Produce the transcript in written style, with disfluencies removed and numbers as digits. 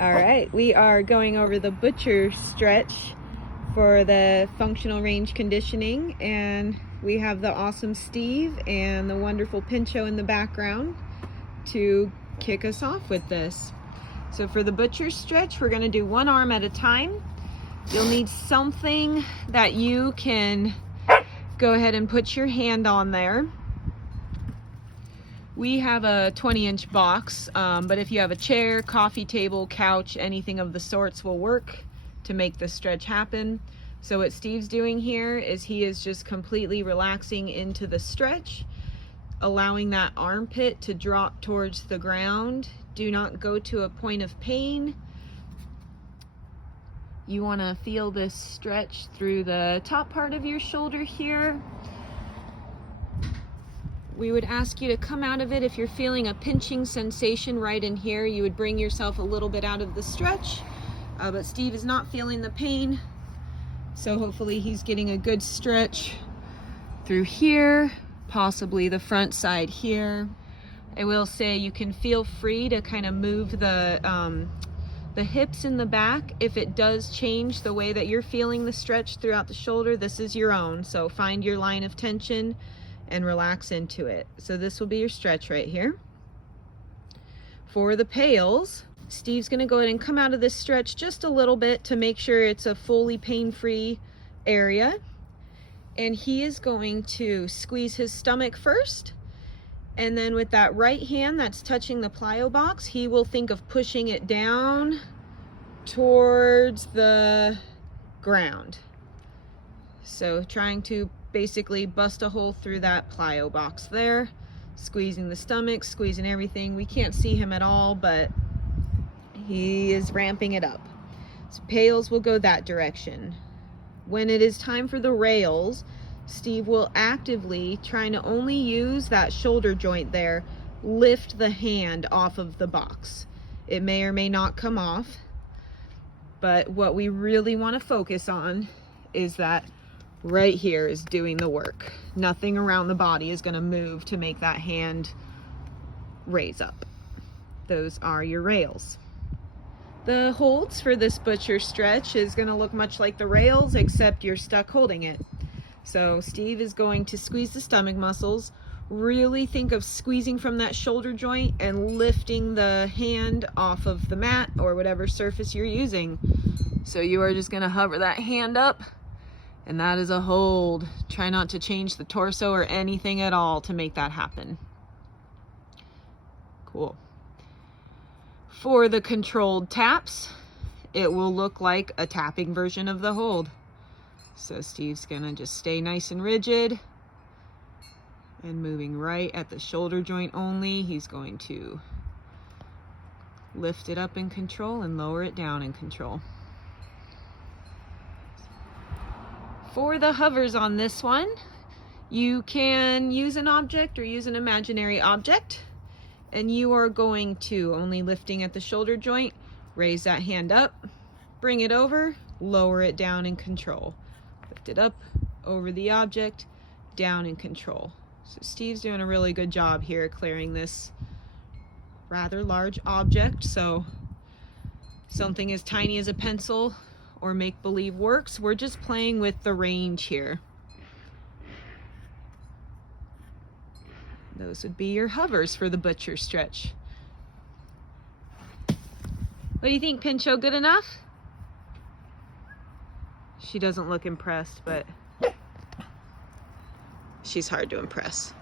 All right, we are going over the butcher stretch for the functional range conditioning, and we have the awesome Steve and the wonderful Pincho in the background to kick us off with this. So for the butcher stretch, we're going to do one arm at a time. You'll need something that you can go ahead and put your hand on there. We have a 20-inch box, but if you have a chair, coffee table, couch, anything of the sorts will work to make the stretch happen. So what Steve's doing here is he is just completely relaxing into the stretch, allowing that armpit to drop towards the ground. Do not go to a point of pain. You want to feel this stretch through the top part of your shoulder here. We would ask you to come out of it. If you're feeling a pinching sensation right in here, you would bring yourself a little bit out of the stretch. But Steve is not feeling the pain, so hopefully he's getting a good stretch through here, possibly the front side here. I will say you can feel free to kind of move the hips in the back. If it does change the way that you're feeling the stretch throughout the shoulder, this is your own. So find your line of tension and relax into it. So this will be your stretch right here. For the pails, Steve's going to go ahead and come out of this stretch just a little bit to make sure it's a fully pain-free area. And he is going to squeeze his stomach first. And then with that right hand that's touching the plyo box, he will think of pushing it down towards the ground. So trying to basically bust a hole through that plyo box there, squeezing the stomach, squeezing everything. We can't see him at all, but he is ramping it up. So pails will go that direction. When it is time for the rails, Steve will actively, trying to only use that shoulder joint there, lift the hand off of the box. It may or may not come off, but what we really want to focus on is that right here is doing the work. Nothing around the body is going to move to make that hand raise up. Those are your rails. The holds for this butcher stretch is going to look much like the rails, except you're stuck holding it. So Steve is going to squeeze the stomach muscles, really think of squeezing from that shoulder joint and lifting the hand off of the mat or whatever surface you're using. So you are just going to hover that hand up, and that is a hold. Try not to change the torso or anything at all to make that happen. Cool. For the controlled taps, it will look like a tapping version of the hold. So Steve's gonna just stay nice and rigid and moving right at the shoulder joint only. He's going to lift it up in control and lower it down in control. For the hovers on this one, you can use an object or use an imaginary object, and you are going to, only lifting at the shoulder joint, raise that hand up, bring it over, lower it down in control. Lift it up, over the object, down in control. So Steve's doing a really good job here clearing this rather large object. So something as tiny as a pencil or make-believe works. We're just playing with the range here. Those would be your hovers for the butcher stretch. What do you think, Pincho? Good enough? She doesn't look impressed, but she's hard to impress.